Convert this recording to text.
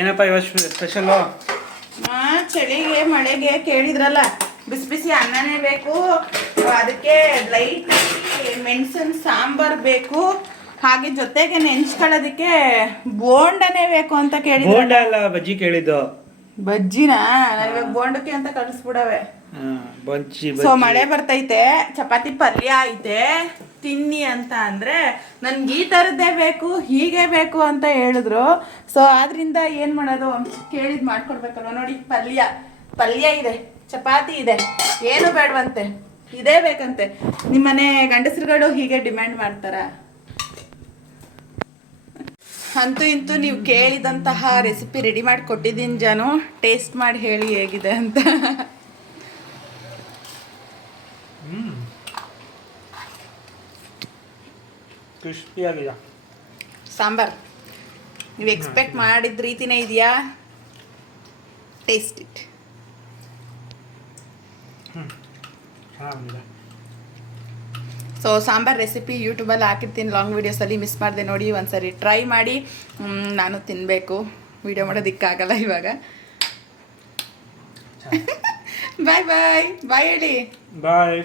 ಏನಪ್ಪ ಇವತ್ತು ಸ್ಪೆಷಲು ಚಳಿಗೆ ಮಳೆಗೆ ಕೇಳಿದ್ರಲ್ಲ ಬಿಸಿ ಬಿಸಿ ಅನ್ನನೇ ಬೇಕು. ಅದಕ್ಕೆ ಲೈಟ್ ಮೆಣಸಿನ ಸಾಂಬಾರ್ ಬೇಕು. ಹಾಗೆ ಜೊತೆಗೆ ನೆಂಚ್ಕೊಳ್ಳೋದಕ್ಕೆ ಬೋಂಡನೇ ಬೇಕು ಅಂತ ಕೇಳಿದ್ರು ಬೋಂಡ ಅಲ್ಲ ಬಜ್ಜಿ ಕೇಳಿದ್ದು. ಬಜ್ಜಿನ? ಬೋಂಡಕ್ಕೆ ಅಂತ ಕಳಿಸ್ಬಿಡವೆ. ಬಜ್ಜಿ ಸೊ ಮಳೆ ಬರ್ತೈತೆ ಚಪಾತಿ ಪಲ್ಯ ಐತೆ ತಿನ್ನಿ ಅಂತ ಅಂದ್ರೆ ನನ್ಗೆ ಈ ತರದ್ದೇ ಬೇಕು ಹೀಗೆ ಬೇಕು ಅಂತ ಹೇಳಿದ್ರು. ಸೊ ಆದ್ರಿಂದ ಏನ್ ಮಾಡೋದು? ಕೇಳಿದ್ ಮಾಡ್ಕೊಡ್ಬೇಕಲ್ವ ನೋಡಿ ಪಲ್ಯ. ಪಲ್ಯ ಇದೆ ಚಪಾತಿ ಇದೆ ಏನು ಬೇಡವಂತೆ. ಇದೇ ಬೇಕಂತೆ. ನಿಮ್ಮನೆ ಗಂಡಸರುಗಳು ಹೀಗೆ ಡಿಮ್ಯಾಂಡ್ ಮಾಡ್ತಾರ? ಅಂತೂ ಇಂತೂ ನೀವು ಕೇಳಿದಂತಹ ರೆಸಿಪಿ ರೆಡಿ ಮಾಡಿ ಕೊಟ್ಟಿದ್ದೀನಿ ಜಾನು. ಟೇಸ್ಟ್ ಮಾಡಿ ಹೇಳಿ ಹೇಗಿದೆ ಅಂತ. ಸಾಂಬಾರ್. ನೀವು ಎಕ್ಸ್ಪೆಕ್ಟ್ ಮಾಡಿದ ರೀತಿನೇ ಇದೆಯಾ? ಟೇಸ್ಟ್ ಇಟ್ ಚೆನ್ನಾಗಿದೆ. ಸೊ ಸಾಂಬಾರ್ ರೆಸಿಪಿ ಯೂಟ್ಯೂಬಲ್ಲಿ ಹಾಕಿರ್ತೀನಿ. ಲಾಂಗ್ ವೀಡಿಯೋಸಲ್ಲಿ ಮಿಸ್ ಮಾಡಿದೆ ನೋಡಿ. ಒಂದ್ಸರಿ ಟ್ರೈ ಮಾಡಿ. ನಾನು ತಿನ್ನಬೇಕು ವಿಡಿಯೋ ಮಾಡೋದಕ್ಕಾಗಲ್ಲ ಇವಾಗ. ಬಾಯ್ ಬಾಯ್ ಬಾಯ್ ಹೇಳಿ. ಬಾಯ್